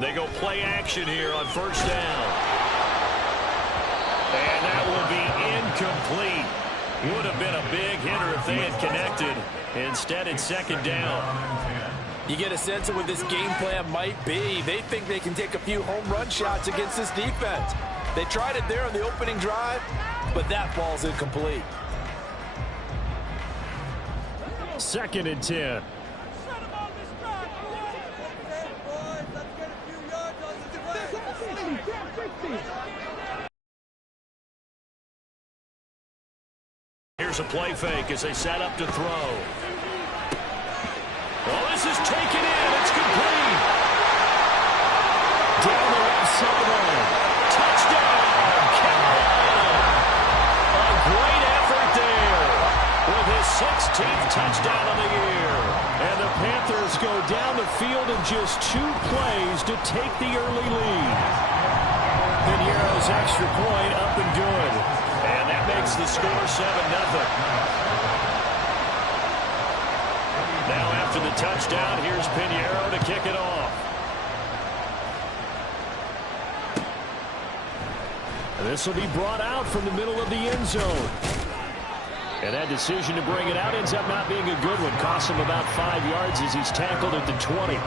They go play action here on first down. And that will be incomplete. Would have been a big hitter if they had connected. Instead, it's second down. You get a sense of what this game plan might be. They think they can take a few home run shots against this defense. They tried it there on the opening drive, but that ball's incomplete. 2nd and 10. Here's a play fake as they set up to throw. Well, this is taken in. It's complete. Down the left sideline. Touchdown, Carolina. A great effort there with his 16th touchdown of the year. And the Panthers go down the field in just 2 plays to take the early lead. Piñeiro's extra point up and good. And that makes the score 7-0. Now after the touchdown, here's Piñeiro to kick it off. This will be brought out from the middle of the end zone. And that decision to bring it out ends up not being a good one. Costs him about 5 yards as he's tackled at the 20.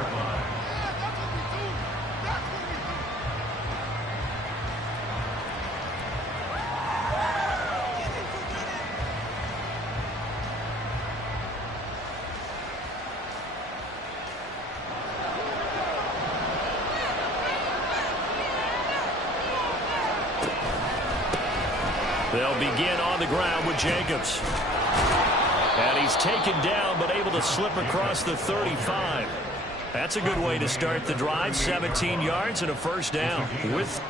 They'll begin on the ground with Jacobs. And he's taken down but able to slip across the 35. That's a good way to start the drive. 17 yards and a first down. With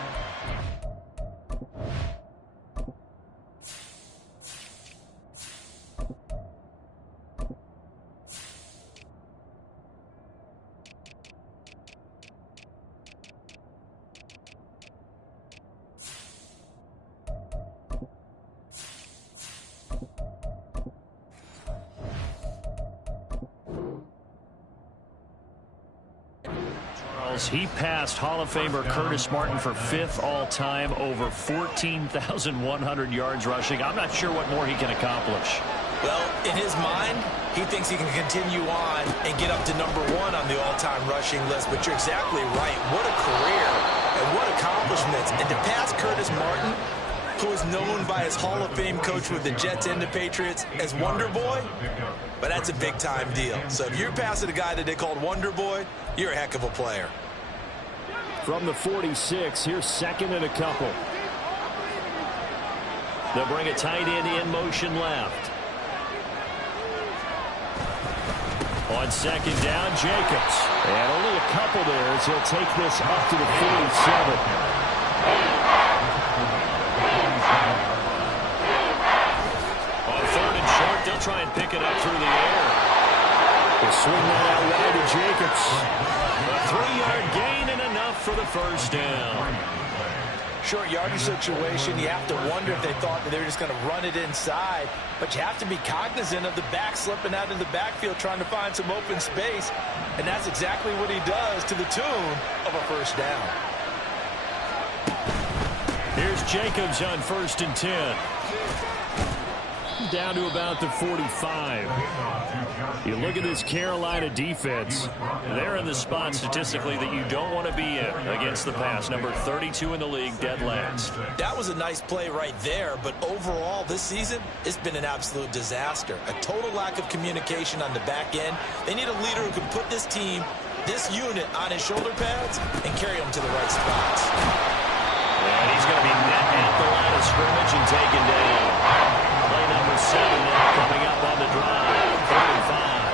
he passed Hall of Famer Curtis Martin for 5th all-time, over 14,100 yards rushing. I'm not sure what more he can accomplish. Well, in his mind, he thinks he can continue on and get up to #1 on the all-time rushing list. But you're exactly right. What a career and what accomplishments. And to pass Curtis Martin, who is known by his Hall of Fame coach with the Jets and the Patriots as Wonder Boy, but that's a big-time deal. So if you're passing a guy that they called Wonder Boy, you're a heck of a player. From the 46, here's 2nd and a couple. They'll bring a tight end in motion left. On 2nd down, Jacobs. And only a couple there as he'll take this up to the 47. On 3rd and short, they'll try and pick it up through the air. They'll swing that out wide to Jacobs. A 3-yard gain and enough for the first down. Short yardage situation, you have to wonder if they thought that they were just going to run it inside. But you have to be cognizant of the back slipping out in the backfield trying to find some open space. And that's exactly what he does to the tune of a first down. Here's Jacobs on 1st and 10. Down to about the 45. You look at this Carolina defense. They're in the spot statistically that you don't want to be in against the pass. Number 32 in the league, dead last. That was a nice play right there, but overall this season, it's been an absolute disaster. A total lack of communication on the back end. They need a leader who can put this team, this unit, on his shoulder pads and carry them to the right spots. And he's going to be net at the line of scrimmage and taken down. Play number 7 now coming up on the drive. 35.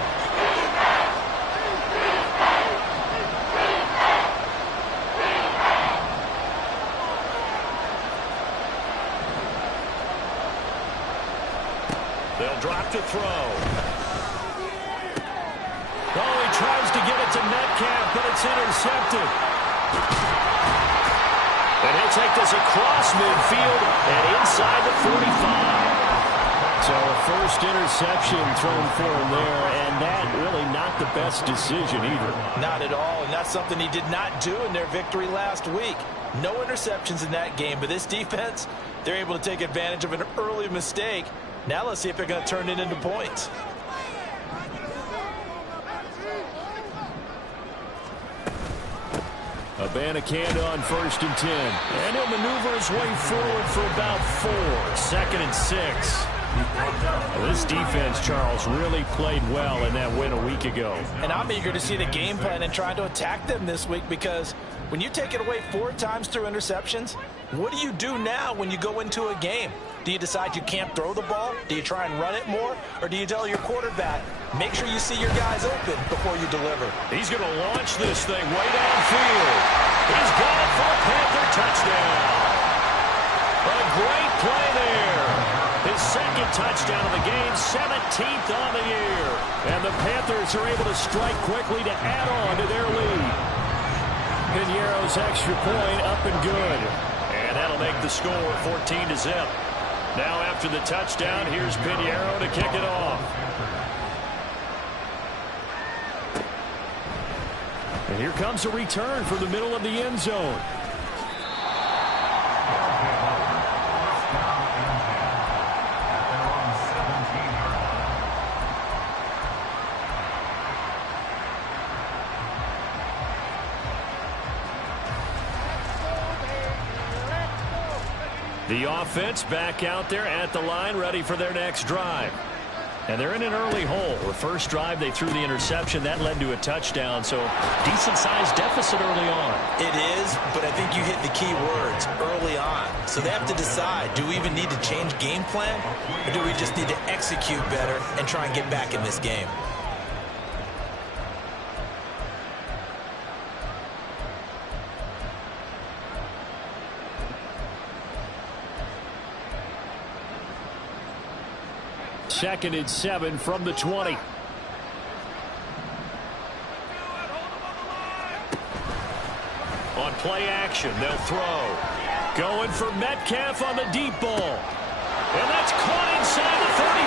They'll drop to throw. Oh, he tries to get it to Metcalf, but it's intercepted. And he'll take this across midfield and inside the 45. So a first interception thrown for him there, and that really not the best decision either. Not at all, and that's something he did not do in their victory last week. No interceptions in that game, but this defense, they're able to take advantage of an early mistake. Now let's see if they're going to turn it into points. Abanikanda on 1st and 10. And he'll maneuver his way forward for about 4. 2nd and 6. This defense, Charles, really played well in that win a week ago. And I'm eager to see the game plan and try to attack them this week, because when you take it away 4 times through interceptions, what do you do now when you go into a game? Do you decide you can't throw the ball? Do you try and run it more? Or do you tell your quarterback, make sure you see your guys open before you deliver? He's going to launch this thing way downfield. He's got it for a Panther touchdown. A great play there. His 2nd touchdown of the game, 17th on the year. And the Panthers are able to strike quickly to add on to their lead. Piñeiro's extra point up and good. And that'll make the score 14-0. Now after the touchdown, here's Piñeiro to kick it off. And here comes a return from the middle of the end zone. The offense back out there at the line, ready for their next drive. And they're in an early hole. The first drive, they threw the interception. That led to a touchdown, so decent-sized deficit early on. It is, but I think you hit the key words, early on. So they have to decide, do we even need to change game plan, or do we just need to execute better and try and get back in this game? Second and 7 from the 20. On play action, they'll throw. Going for Metcalf on the deep ball. And that's caught inside the 35.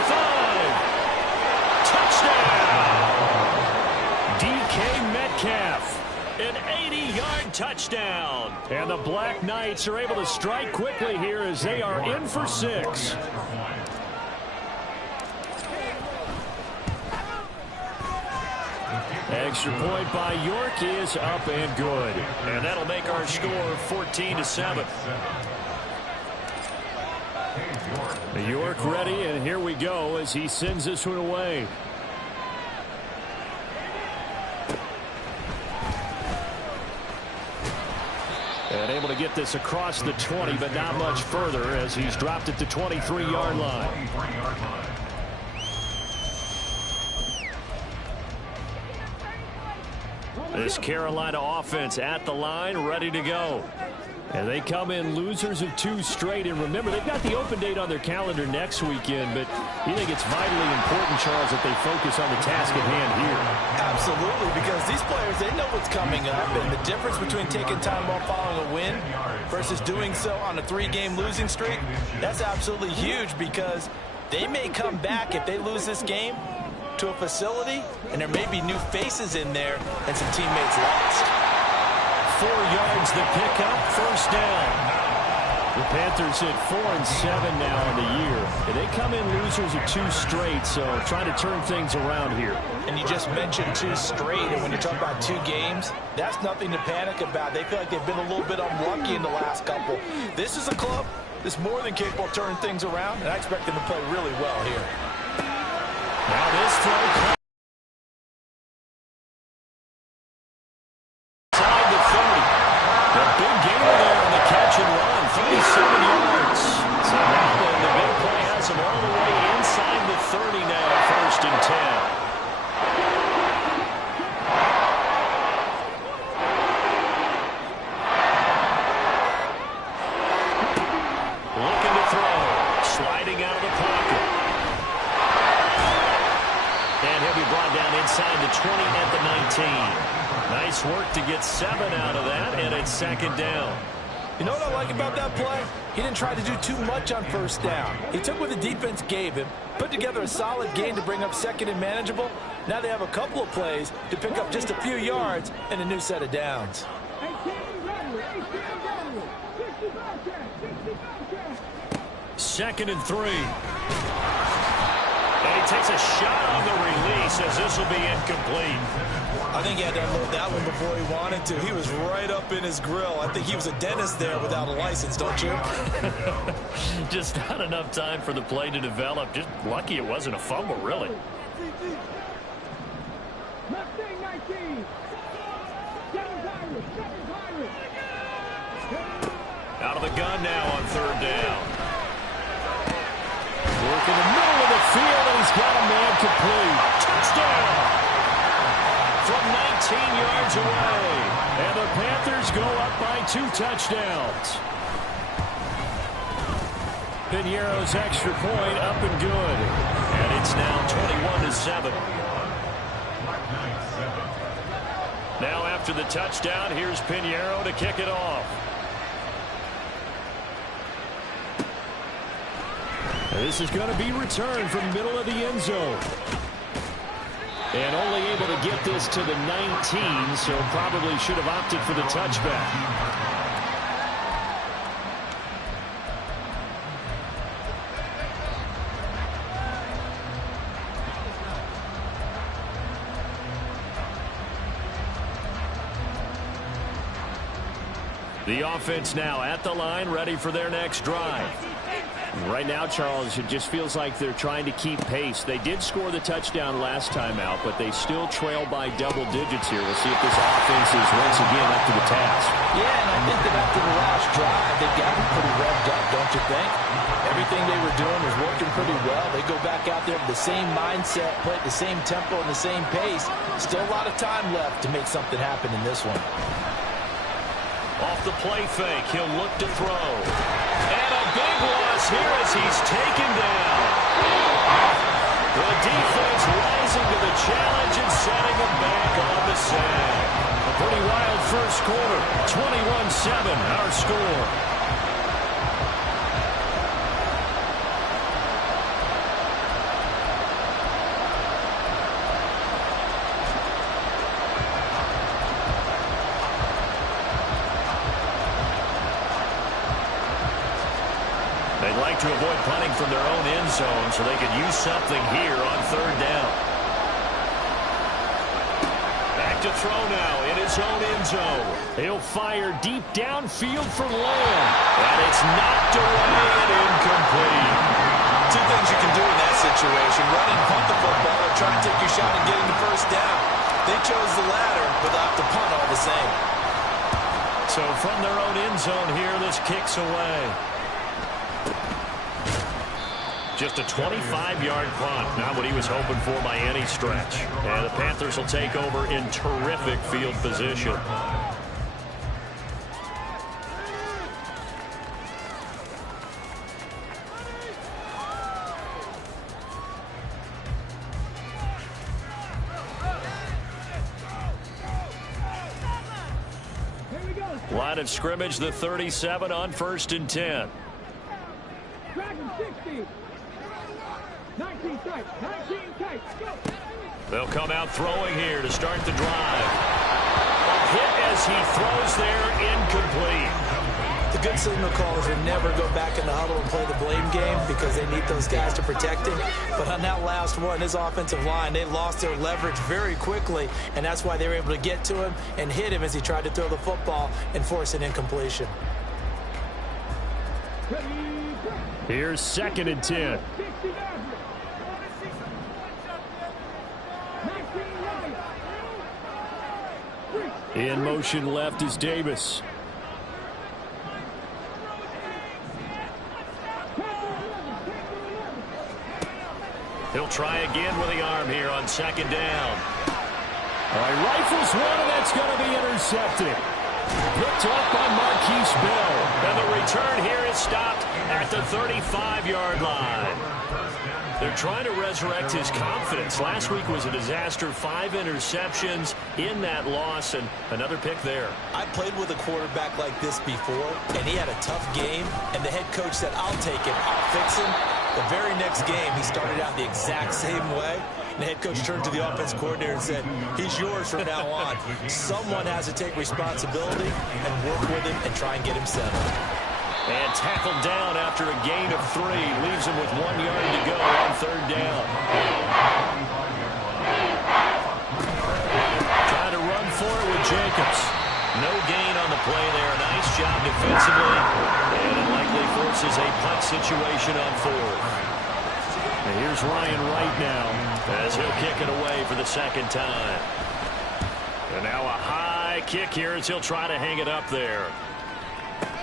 Touchdown! DK Metcalf. An 80-yard touchdown. And the Black Knights are able to strike quickly here as they are in for 6. Extra point by York is up and good. And that'll make our score 14-7. York ready, and here we go as he sends this one away. And able to get this across the 20, but not much further as he's dropped it to 23-yard line. This Carolina offense at the line, ready to go. And they come in losers of 2 straight. And remember, they've got the open date on their calendar next weekend, but you think it's vitally important, Charles, that they focus on the task at hand here. Absolutely, because these players, they know what's coming up, and the difference between taking time off following a win versus doing so on a 3-game losing streak, that's absolutely huge, because they may come back if they lose this game to a facility, and there may be new faces in there and some teammates lost. 4 yards the pickup, first down. The Panthers at 4-7 now in the year. And they come in losers of 2 straight, so trying to turn things around here. And you just mentioned 2 straight, and when you're talking about 2 games, that's nothing to panic about. They feel like they've been a little bit unlucky in the last couple. This is a club that's more than capable of turning things around, and I expect them to play really well here. Now this throw inside the 30. The big gainer there on the catch and run, 37 yards. So now the big play has him all the way inside the 30 now, 1st and 10. Looking to throw, sliding out of the pocket. And he'll be brought down inside the 20 at the 19. Nice work to get 7 out of that, and it's 2nd down. You know what I like about that play? He didn't try to do too much on first down. He took what the defense gave him, put together a solid gain to bring up second and manageable. Now they have a couple of plays to pick up just a few yards and a new set of downs. Second and 3. And he takes a shot on the release as this will be incomplete. I think he had to unload that one before he wanted to. He was right up in his grill. I think he was a dentist there without a license, don't you? Just not enough time for the play to develop. Just lucky it wasn't a fumble, really. Out of the gun now on third down. Work in the middle of the field, and he's got a man complete. Touchdown! From 19 yards away. And the Panthers go up by 2 touchdowns. Piñeiro's extra point up and good. And it's now 21-7. Now after the touchdown, here's Piñeiro to kick it off. This is going to be returned from middle of the end zone. And only able to get this to the 19, so probably should have opted for the touchback. The offense now at the line, ready for their next drive. Right now, Charles, it just feels like they're trying to keep pace. They did score the touchdown last time out, but they still trail by double digits here. We'll see if this offense is once again up to the task. Yeah, and I think that after the last drive, they got them pretty revved up, don't you think? Everything they were doing was working pretty well. They go back out there with the same mindset, play at the same tempo and the same pace. Still a lot of time left to make something happen in this one. Off the play fake, he'll look to throw. And a big loss here as he's taken down. The defense rising to the challenge and setting him back on the sack. A pretty wild first quarter. 21-7, our score. They'd like to avoid punting from their own end zone so they could use something here on third down. Back to throw now in his own end zone. He'll fire deep downfield for Lamb. And it's knocked away and incomplete. Two things you can do in that situation: run and punt the football, or try to take your shot and getting the first down. They chose the latter, but they have to punt all the same. So from their own end zone here, this kicks away. Just a 25-yard punt. Not what he was hoping for by any stretch. And the Panthers will take over in terrific field position. Line of scrimmage, the 37 on 1st and 10. They'll come out throwing here to start the drive. A hit as he throws there, incomplete. The good signal callers would never go back in the huddle and play the blame game because they need those guys to protect him. But on that last one, his offensive line, they lost their leverage very quickly, and that's why they were able to get to him and hit him as he tried to throw the football and force an incompletion. Here's 2nd and 10. In motion left is Davis. He'll try again with the arm here on 2nd down. All right, rifles one, and that's going to be intercepted. Picked off by Marquise Bell. And the return here is stopped at the 35-yard line. They're trying to resurrect his confidence. Last week was a disaster. 5 interceptions in that loss, and another pick there. I played with a quarterback like this before, and he had a tough game, and the head coach said, I'll take him, I'll fix him. The very next game, he started out the exact same way. And the head coach turned to the offense coordinator and said, he's yours from now on. Someone has to take responsibility and work with him and try and get him settled. And tackled down after a gain of 3. Leaves him with 1 yard to go on 3rd down. Trying to run for it with Jacobs. No gain on the play there. Nice job defensively. And it likely forces a punt situation on 4th. And here's Ryan Wright now as he'll kick it away for the 2nd time. And now a high kick here as he'll try to hang it up there.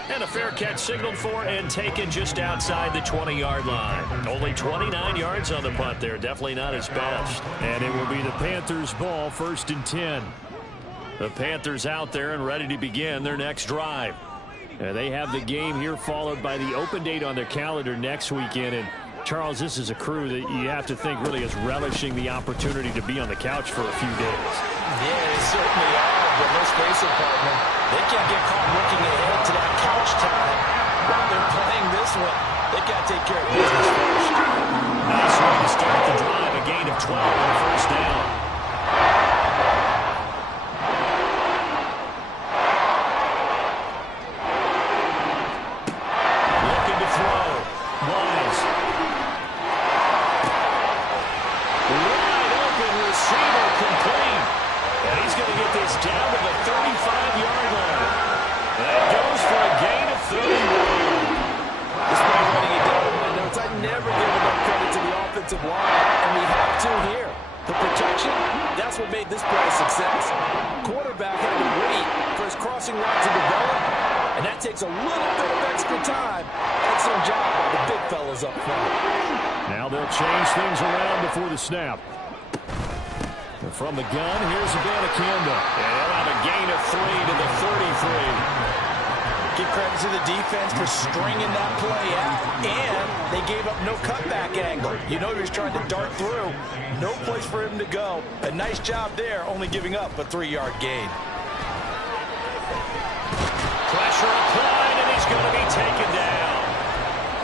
And a fair catch signaled for and taken just outside the 20-yard line. Only 29 yards on the punt there. Definitely not his best. And it will be the Panthers' ball, 1st and 10. The Panthers out there and ready to begin their next drive. And they have the game here followed by the open date on their calendar next weekend. And Charles, this is a crew that you have to think really is relishing the opportunity to be on the couch for a few days. Yeah, they certainly are, but let's face it, partner. They can't get caught looking ahead to that couch time while they're playing this one. They've got to take care of business first. Nice way to start the drive. A gain of 12 on the 1st down. Looking to throw. Wise. Wide open receiver complete. And he's going to get this down to the 35-yard line. That goes for a gain of 31. Despite running it down in my notes, I never give enough credit to the offensive line, and we have to here. The protection, that's what made this play a success. Quarterback had to wait for his crossing route to develop, and that takes a little bit of extra time. Excellent job by the big fellas up front. Now they'll change things around before the snap. From the gun, here's Abanikanda. And he'll have a gain of 3 to the 33. Give credit to the defense for stringing that play out, and they gave up no cutback angle. You know he was trying to dart through. No place for him to go. A nice job there, only giving up a 3-yard gain. Pressure applied, and he's going to be taken down.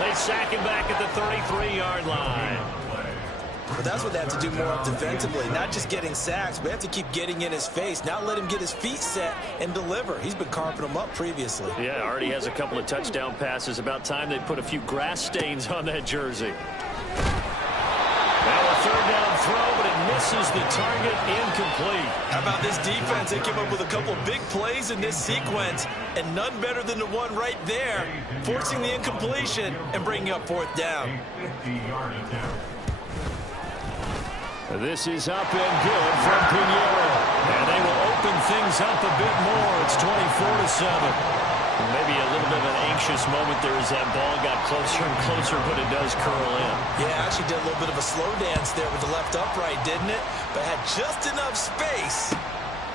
They sack him back at the 33-yard line. But that's what they have to do more of defensively, not just getting sacks, but they have to keep getting in his face, not let him get his feet set and deliver. He's been carving them up previously. Yeah, already has a couple of touchdown passes. About time they put a few grass stains on that jersey. Now a 3rd down throw, but it misses the target, incomplete. How about this defense? They came up with a couple big plays in this sequence, and none better than the one right there, forcing the incompletion and bringing up 4th down. This is up and good from Pinheiro. And they will open things up a bit more. It's 24-7. Maybe a little bit of an anxious moment there as that ball got closer and closer, but it does curl in. Yeah, actually did a little bit of a slow dance there with the left upright, didn't it? But had just enough space,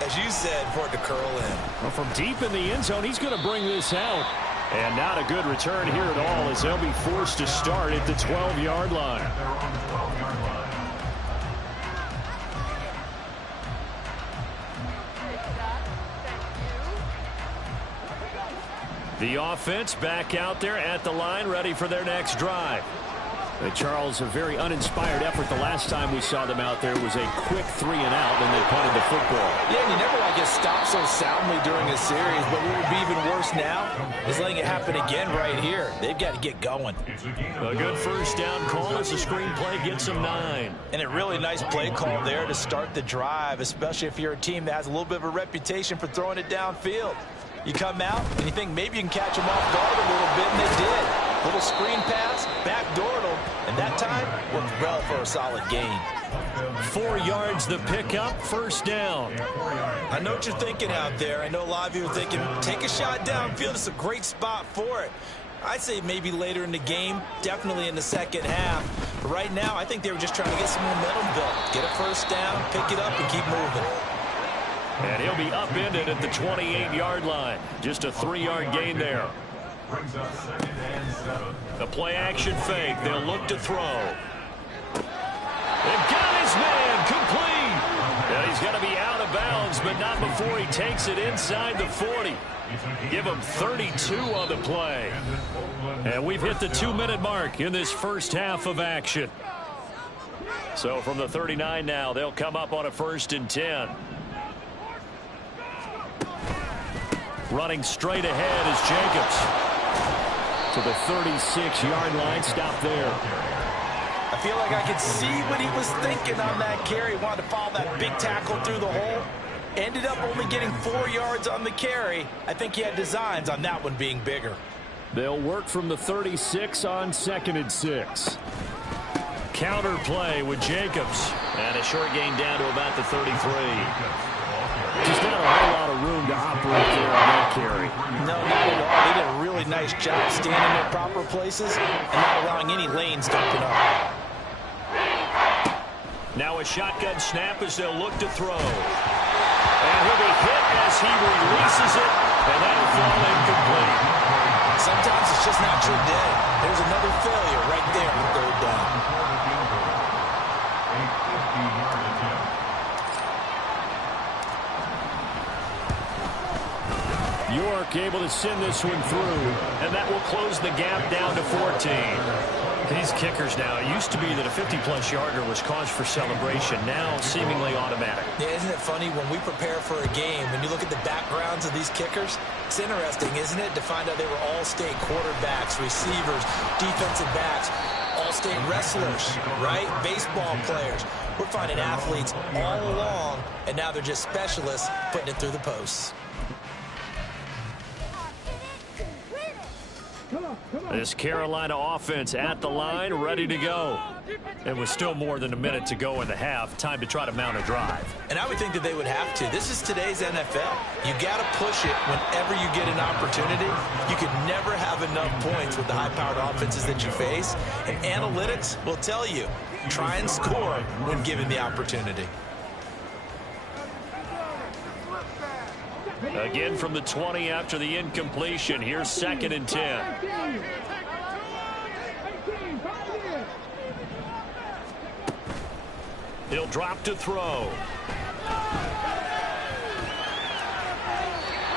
as you said, for it to curl in. Well, from deep in the end zone, he's going to bring this out. And not a good return here at all as they'll be forced to start at the 12-yard line. The offense back out there at the line, ready for their next drive. Charles, a very uninspired effort the last time we saw them out there was a quick 3 and out, and they punted the football. Yeah, and you never like get stopped so soundly during a series, but what would be even worse now is letting it happen again right here. They've got to get going. A good 1st down call as the screenplay gets them 9. And a really nice play call there to start the drive, especially if you're a team that has a little bit of a reputation for throwing it downfield. You come out and you think maybe you can catch them off guard a little bit, and they did. Little screen pass, backdoored them, and that time worked well for a solid gain. 4 yards the pickup, 1st down. I know what you're thinking out there. I know a lot of you are thinking, take a shot downfield. It's a great spot for it. I'd say maybe later in the game, definitely in the second half. But right now, I think they were just trying to get some momentum built. Get a 1st down, pick it up, and keep moving. And he'll be upended at the 28-yard line. Just a 3-yard gain there. Brings up 2nd and 7. The play action fake. They'll look to throw. They've got his man complete. Yeah, he's going to be out of bounds, but not before he takes it inside the 40. Give him 32 on the play. And we've hit the 2-minute mark in this first half of action. So from the 39 now, they'll come up on a 1st and 10. Running straight ahead is Jacobs. To the 36-yard line. Stop there. I feel like I could see what he was thinking on that carry. Wanted to follow that big tackle through the hole. Ended up only getting 4 yards on the carry. I think he had designs on that one being bigger. They'll work from the 36 on 2nd and 6. Counter play with Jacobs. And a short gain down to about the 33. Just not a whole lot of room to operate there on that carry. No, not at all. They did a really nice job standing in their proper places and not allowing any lanes to open up. Now a shotgun snap as they'll look to throw. And he'll be hit as he releases it, and that'll fall incomplete. Sometimes it's just not your day. There's another failure right there on 3rd down. York able to send this one through, and that will close the gap down to 14. These kickers now, it used to be that a 50-plus yarder was cause for celebration. Now seemingly automatic. Yeah, isn't it funny when we prepare for a game, when you look at the backgrounds of these kickers, it's interesting, isn't it, to find out they were all-state quarterbacks, receivers, defensive backs, all-state wrestlers, right? Baseball players. We're finding athletes all along, and now they're just specialists putting it through the posts. This Carolina offense at the line, ready to go. And with still more than a minute to go in the half, time to try to mount a drive. And I would think that they would have to. This is today's NFL. You got to push it whenever you get an opportunity. You can never have enough points with the high-powered offenses that you face. And analytics will tell you, try and score when given the opportunity. Again from the 20 after the incompletion. Here's 2nd and 10. He'll drop to throw.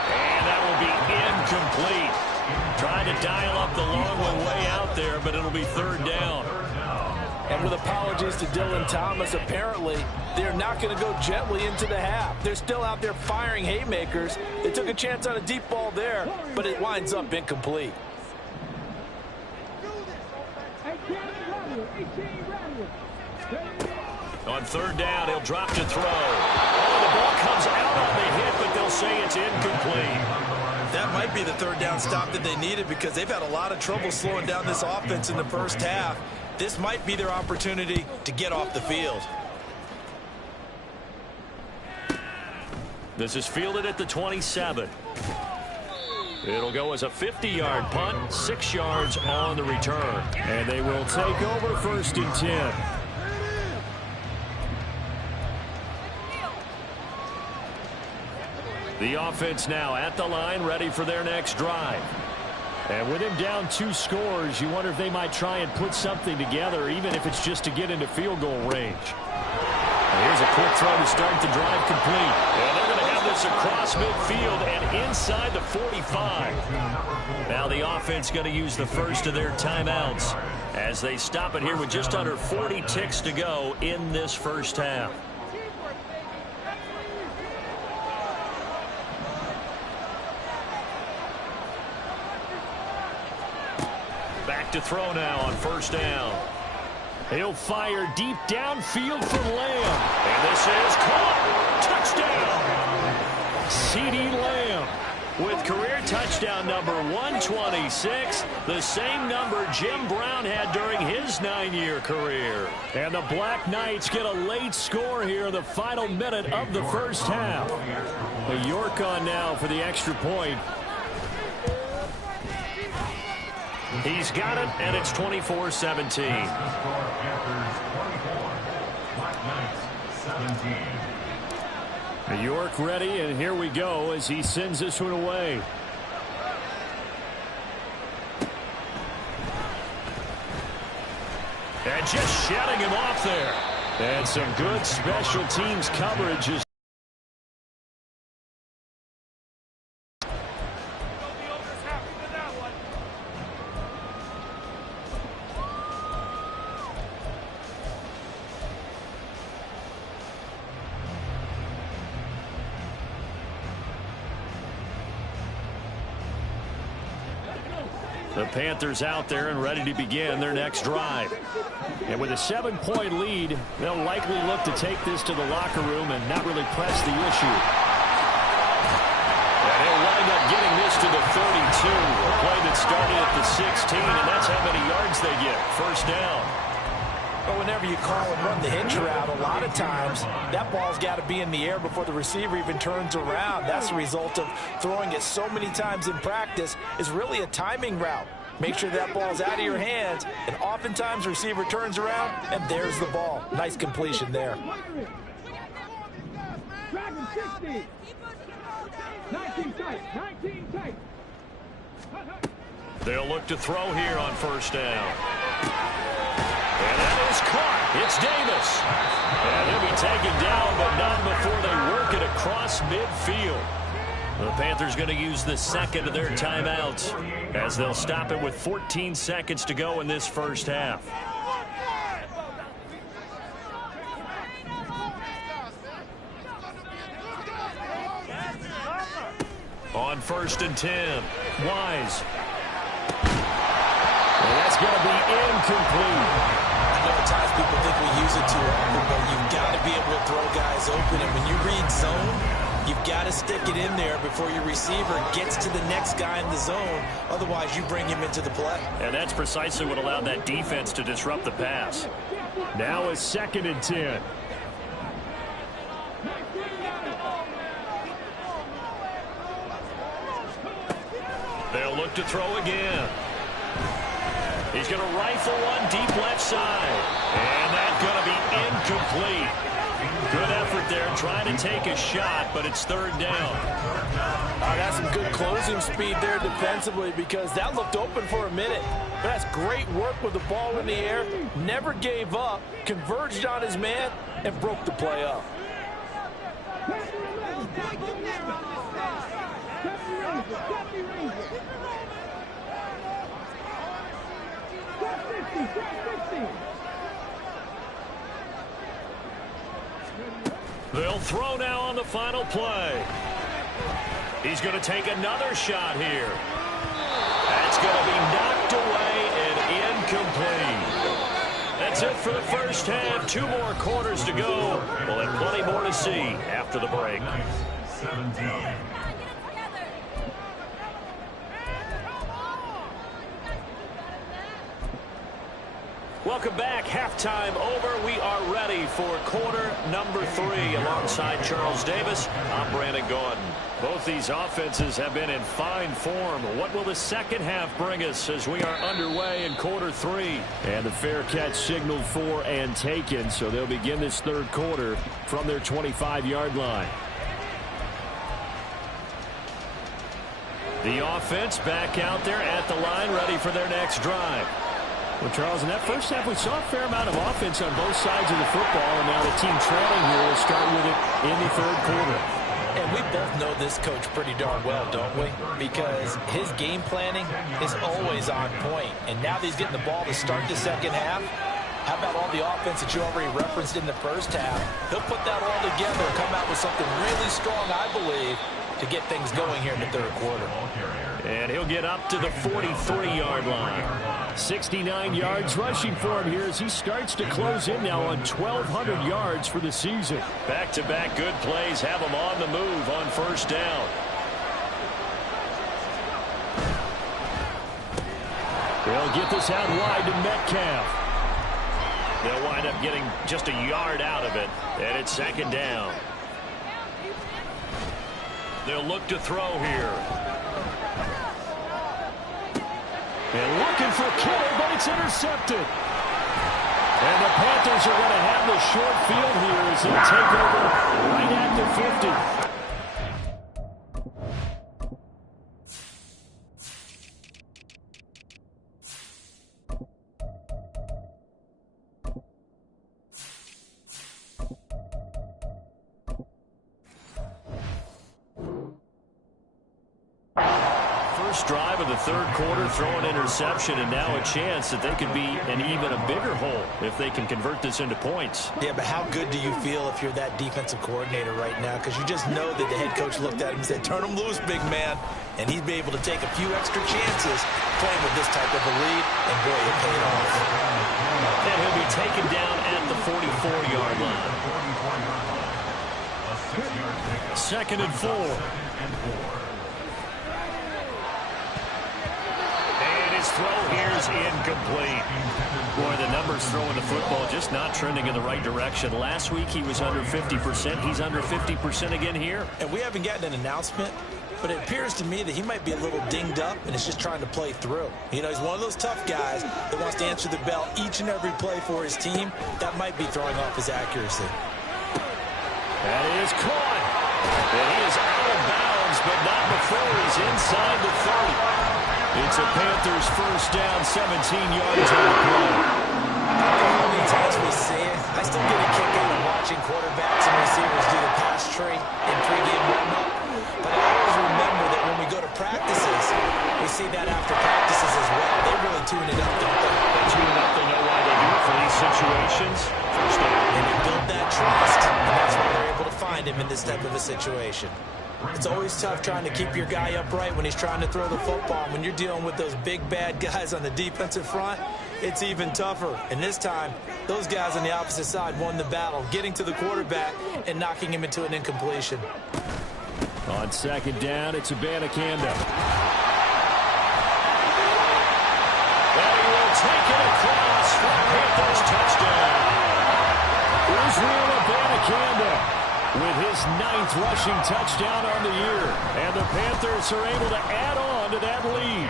And that will be incomplete. Trying to dial up the long one way out there, but it'll be 3rd down. And with apologies to Dylan Thomas, apparently they're not going to go gently into the half. They're still out there firing haymakers. They took a chance on a deep ball there, but it winds up incomplete. On 3rd down, he'll drop to throw. Oh, the ball comes out on the hit, but they'll say it's incomplete. That might be the 3rd down stop that they needed because they've had a lot of trouble slowing down this offense in the first half. This might be their opportunity to get off the field. This is fielded at the 27. It'll go as a 50-yard punt, 6 yards on the return. And they will take over 1st and 10. The offense now at the line, ready for their next drive. And with him down 2 scores, you wonder if they might try and put something together, even if it's just to get into field goal range. And here's a quick throw to start the drive complete. And they're going to have this across midfield and inside the 45. Now the offense going to use the first of their timeouts as they stop it here with just under 40 ticks to go in this first half. Back to throw now on 1st down. He'll fire deep downfield from Lamb. And this is caught. Touchdown. CeeDee Lamb with career touchdown number 126, the same number Jim Brown had during his 9-year career. And the Black Knights get a late score here in the final minute of the first half. The York on now for the extra point. He's got it, and it's 24-17. New York ready, and here we go as he sends this one away. And just shutting him off there. And some good special teams coverage is the Panthers out there and ready to begin their next drive. And with a 7-point lead, they'll likely look to take this to the locker room and not really press the issue. And they'll wind up getting this to the 32. A play that started at the 16, and that's how many yards they get. First down. But whenever you call and run the hitch route, a lot of times that ball's got to be in the air before the receiver even turns around. That's the result of throwing it so many times in practice. Is really a timing route. Make sure that ball's out of your hands, and oftentimes the receiver turns around, and there's the ball. Nice completion there. Dragon 60. 19 tight. 19 tight. They'll look to throw here on first down. And that is caught. It's Davis. And he'll be taken down, but not before they work it across midfield. The Panthers going to use the second of their timeouts as they'll stop it with 14 seconds to go in this first half. On first and 10, Wise. And that's going to be incomplete. I know at times people think we use it too often, but you've got to be able to throw guys open. And when you read zone, you've got to stick it in there before your receiver gets to the next guy in the zone. Otherwise, you bring him into the play. And that's precisely what allowed that defense to disrupt the pass. Now it's second and 10. They'll look to throw again. He's going to rifle one deep left side. And that's going to be incomplete. Good effort there trying to take a shot, but it's third down. That's some good closing speed there defensively, because that looked open for a minute. But that's great work with the ball in the air. Never gave up, converged on his man, and broke the play up. They'll throw now on the final play. He's going to take another shot here. That's going to be knocked away and incomplete. That's it for the first half. 2 more quarters to go. We'll have plenty more to see after the break. 17. Welcome back. Halftime over. We are ready for quarter number 3. Alongside Charles Davis, I'm Brandon Gaudin. Both these offenses have been in fine form. What will the second half bring us as we are underway in quarter 3? And the fair catch signaled for and taken, so they'll begin this third quarter from their 25-yard line. The offense back out there at the line, ready for their next drive. Well, Charles, in that first half, we saw a fair amount of offense on both sides of the football, and now the team trailing here will start with it in the third quarter. And we both know this coach pretty darn well, don't we? Because his game planning is always on point. And now that he's getting the ball to start the second half, how about all the offense that you already referenced in the first half? He'll put that all together and come out with something really strong, I believe, to get things going here in the third quarter. And he'll get up to the 43-yard line. 69 yards rushing for him here as he starts to close in now on 1,200 yards for the season. Back-to-back good plays have him on the move on first down. They'll get this out wide to Metcalf. They'll wind up getting just a yard out of it, and it's second down. They'll look to throw here. And looking for Kittle, but it's intercepted. And the Panthers are going to have the short field here as they'll take over right at the 50. first drive of the third quarter, throw an interception, and now a chance that they could be in even a bigger hole if they can convert this into points. Yeah, but how good do you feel if you're that defensive coordinator right now? Because you just know that the head coach looked at him and said, turn him loose, big man. And he'd be able to take a few extra chances playing with this type of a lead, and boy, it paid off. And he'll be taken down at the 44-yard line. Second and 4. And his throw here is incomplete. Boy, the numbers throwing the football just not trending in the right direction. Last week he was under 50%. He's under 50% again here. And we haven't gotten an announcement, but it appears to me that he might be a little dinged up and is just trying to play through. You know, he's one of those tough guys that wants to answer the bell each and every play for his team. That might be throwing off his accuracy. That is caught. And he is out of bounds, but not before he's inside the 30. It's a Panthers first down, 17 yards on the play. How many times we see it? I still get a kick out of watching quarterbacks and receivers do the pass tree in pregame warm-up. But I always remember that when we go to practices, we see that after practices as well. They really tune it up, don't they? They tune it up. They know why they do it for these situations. First down. And they build that trust, and that's why they're able to find him in this type of a situation. It's always tough trying to keep your guy upright when he's trying to throw the football. When you're dealing with those big, bad guys on the defensive front, it's even tougher. And this time, those guys on the opposite side won the battle, getting to the quarterback and knocking him into an incompletion. On second down, it's Abanikanda. And he will take it across for Panthers touchdown. Israel Abanikanda with his 9th rushing touchdown on the year. And the Panthers are able to add on to that lead.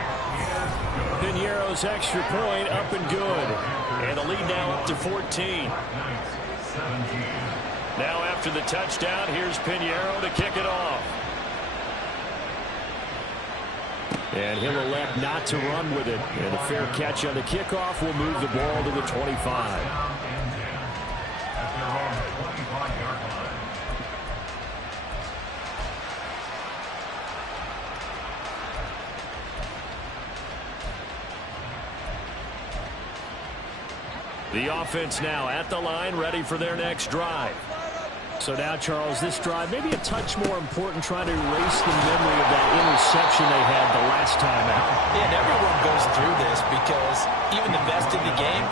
Piñeiro's extra point up and good. And the lead now up to 14. Now after the touchdown, here's Piñeiro to kick it off. And he'll elect not to run with it. And a fair catch on the kickoff will move the ball to the 25. The offense now at the line, ready for their next drive. So now, Charles, this drive maybe a touch more important, trying to erase the memory of that interception they had the last time out. Yeah, and everyone goes through this because even the best in the game,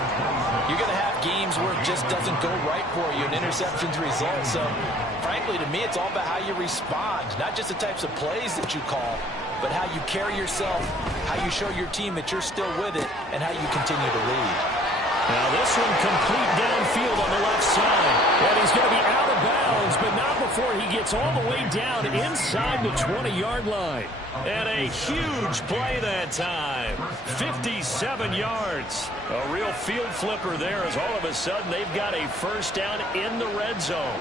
you're going to have games where it just doesn't go right for you, and interceptions result. So, frankly, to me, it's all about how you respond, not just the types of plays that you call, but how you carry yourself, how you show your team that you're still with it, and how you continue to lead. Now this one complete downfield on the left side. And he's going to be out of bounds, but not before he gets all the way down inside the 20-yard line. And a huge play that time. 57 yards. A real field flipper there as all of a sudden they've got a first down in the red zone.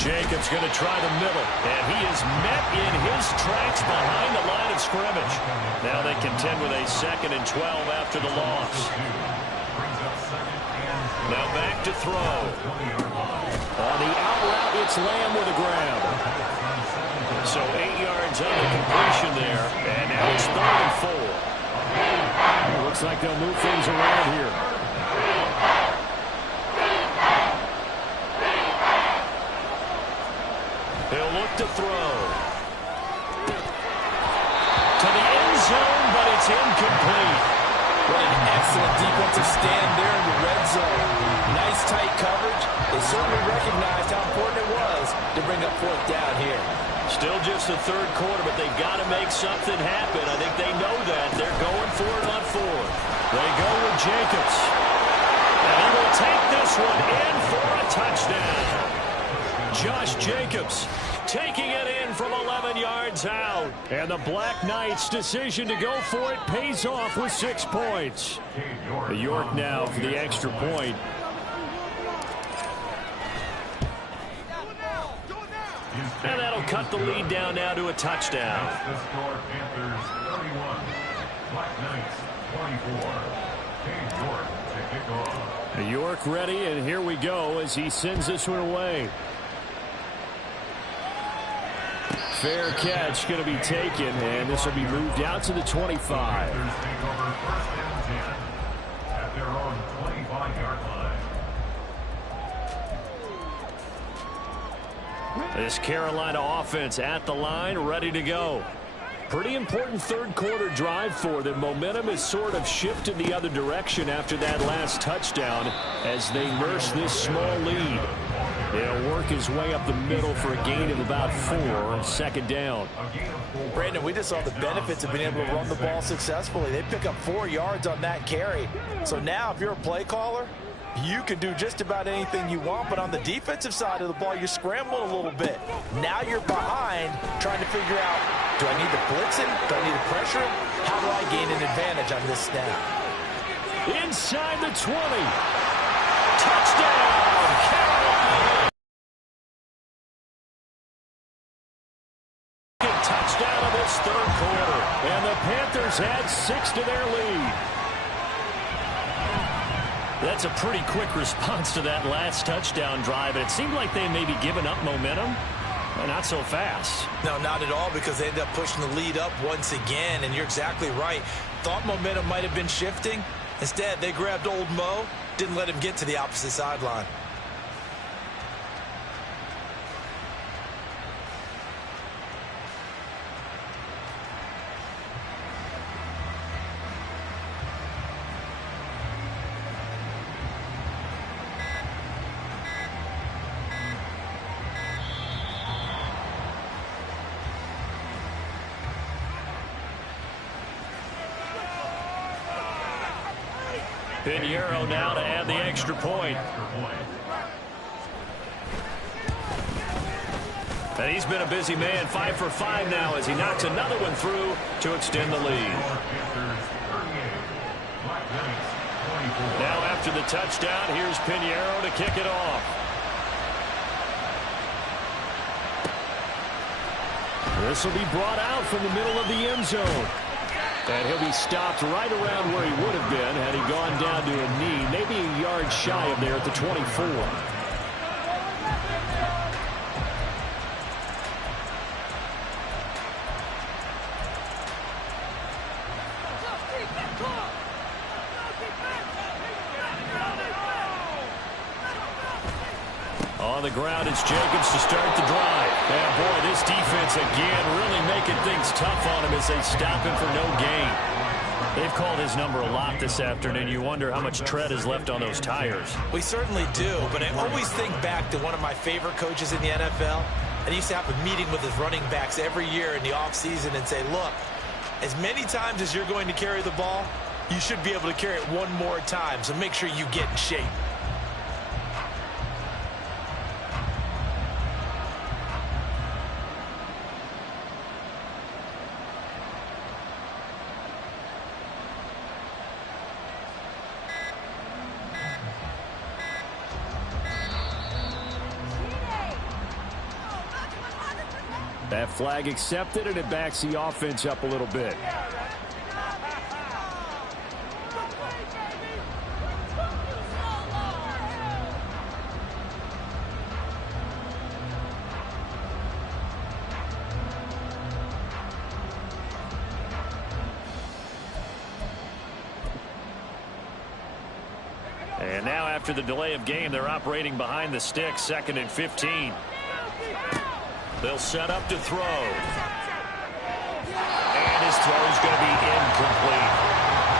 Jacobs going to try the middle, and he is met in his tracks behind the line of scrimmage. Now they contend with a 2nd and 12 after the loss. Now back to throw. On the out route, it's Lamb with a grab. So 8 yards on the completion there, and now it's 3rd and 4. Looks like they'll move things around here. He'll look to throw. To the end zone, but it's incomplete. What an excellent defensive stand there in the red zone. Nice tight coverage. They certainly recognized how important it was to bring up 4th down here. Still just the 3rd quarter, but they've got to make something happen. I think they know that. They're going for it on 4th. They go with Jacobs. And he will take this one in for a touchdown. Josh Jacobs taking it in from 11 yards out. And the Black Knights' decision to go for it pays off with 6 points. York now for the extra point. And that'll cut the lead down now to a touchdown. The score, Panthers 31, Black Knights 24. Cade York to kick off. York ready, and here we go as he sends this one away. Fair catch going to be taken, and this will be moved out to the 25. Panthers take over first and 10 at their own 25-yard line. This Carolina offense at the line, ready to go. Pretty important third quarter drive for them. Momentum has sort of shifted the other direction after that last touchdown as they nurse this small lead. He'll work his way up the middle for a gain of about 4 on second down. Brandon, we just saw the benefits of being able to run the ball successfully. They pick up 4 yards on that carry. So now if you're a play caller, you can do just about anything you want, but on the defensive side of the ball, you're scrambling a little bit. Now you're behind trying to figure out, do I need to blitz him? Do I need to pressure him? How do I gain an advantage on this snap? Inside the 20. Touchdown, Carolina! Touchdown of this third quarter, and the Panthers add 6 to their lead. That's a pretty quick response to that last touchdown drive, and it seemed like they may be giving up momentum. Well, not so fast. No, not at all, because they ended up pushing the lead up once again, and you're exactly right. Thought momentum might have been shifting. Instead, they grabbed old Mo, didn't let him get to the opposite sideline. Pinheiro now to add the extra point. And he's been a busy man, 5 for 5 now as he knocks another one through to extend the lead. Now after the touchdown, here's Pinheiro to kick it off. This will be brought out from the middle of the end zone. And he'll be stopped right around where he would have been had he gone down to a knee, maybe a yard shy of there at the 24. On the ground, it's Jacobs to start the drive. And boy, this defense again really making things tough on him as they stop him for no gain. They've called his number a lot this afternoon. You wonder how much tread is left on those tires. We certainly do, but I always think back to one of my favorite coaches in the NFL. And he used to have a meeting with his running backs every year in the offseason and say, look, as many times as you're going to carry the ball, you should be able to carry it one more time, so make sure you get in shape. That flag accepted, and it backs the offense up a little bit. And now after the delay of game, they're operating behind the sticks, 2nd and 15. They'll set up to throw. And his throw is going to be incomplete.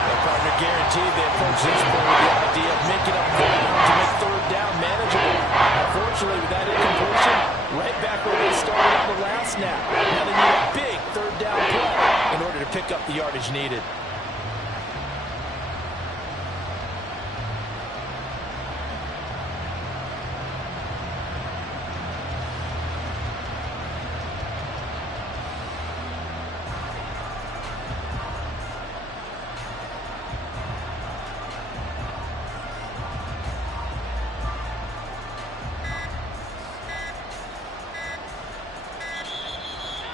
The partner guaranteed they approach this point with the idea of making up ground to make third down manageable. Unfortunately, with that incompletion, right back where they started on the last snap. Now they need a big third down play in order to pick up the yardage needed.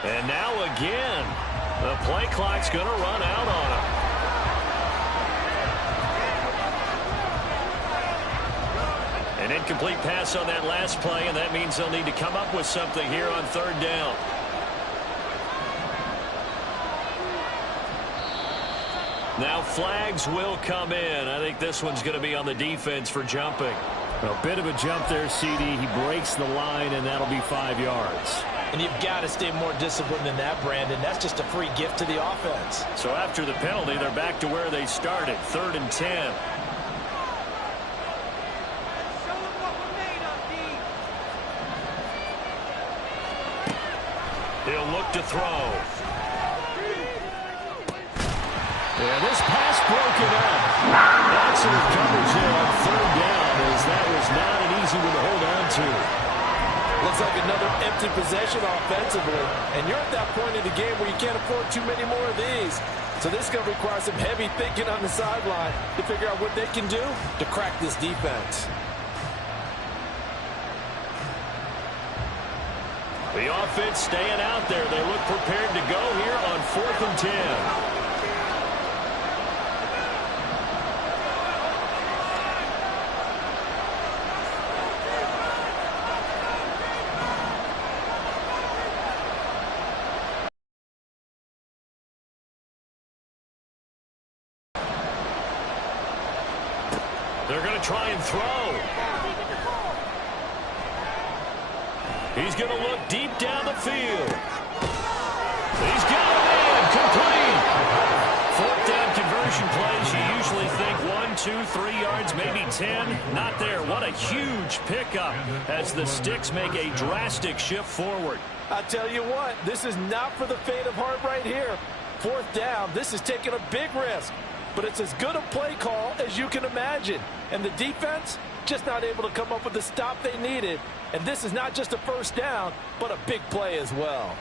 And now again, the play clock's going to run out on him. An incomplete pass on that last play, and that means they'll need to come up with something here on third down. Now flags will come in. I think this one's going to be on the defense for jumping. A bit of a jump there, CD. He breaks the line, and that'll be 5 yards. And you've got to stay more disciplined than that, Brandon. That's just a free gift to the offense. So after the penalty, they're back to where they started, 3rd and 10. He'll look to throw. And this pass broken up. Excellent coverage there on 3rd down, as that was not an easy one to hold on to. Looks like another empty possession offensively. And you're at that point in the game where you can't afford too many more of these. So this is going to require some heavy thinking on the sideline to figure out what they can do to crack this defense. The offense staying out there. They look prepared to go here on 4th and 10. They're going to try and throw. He's going to look deep down the field. He's got it in. Complete. 4th down conversion plays. You usually think 1, 2, 3 yards, maybe 10. Not there. What a huge pickup as the Sticks make a drastic shift forward. I tell you what, this is not for the faint of heart right here. 4th down, this is taking a big risk. But it's as good a play call as you can imagine. And the defense just not able to come up with the stop they needed. And this is not just a 1st down, but a big play as well.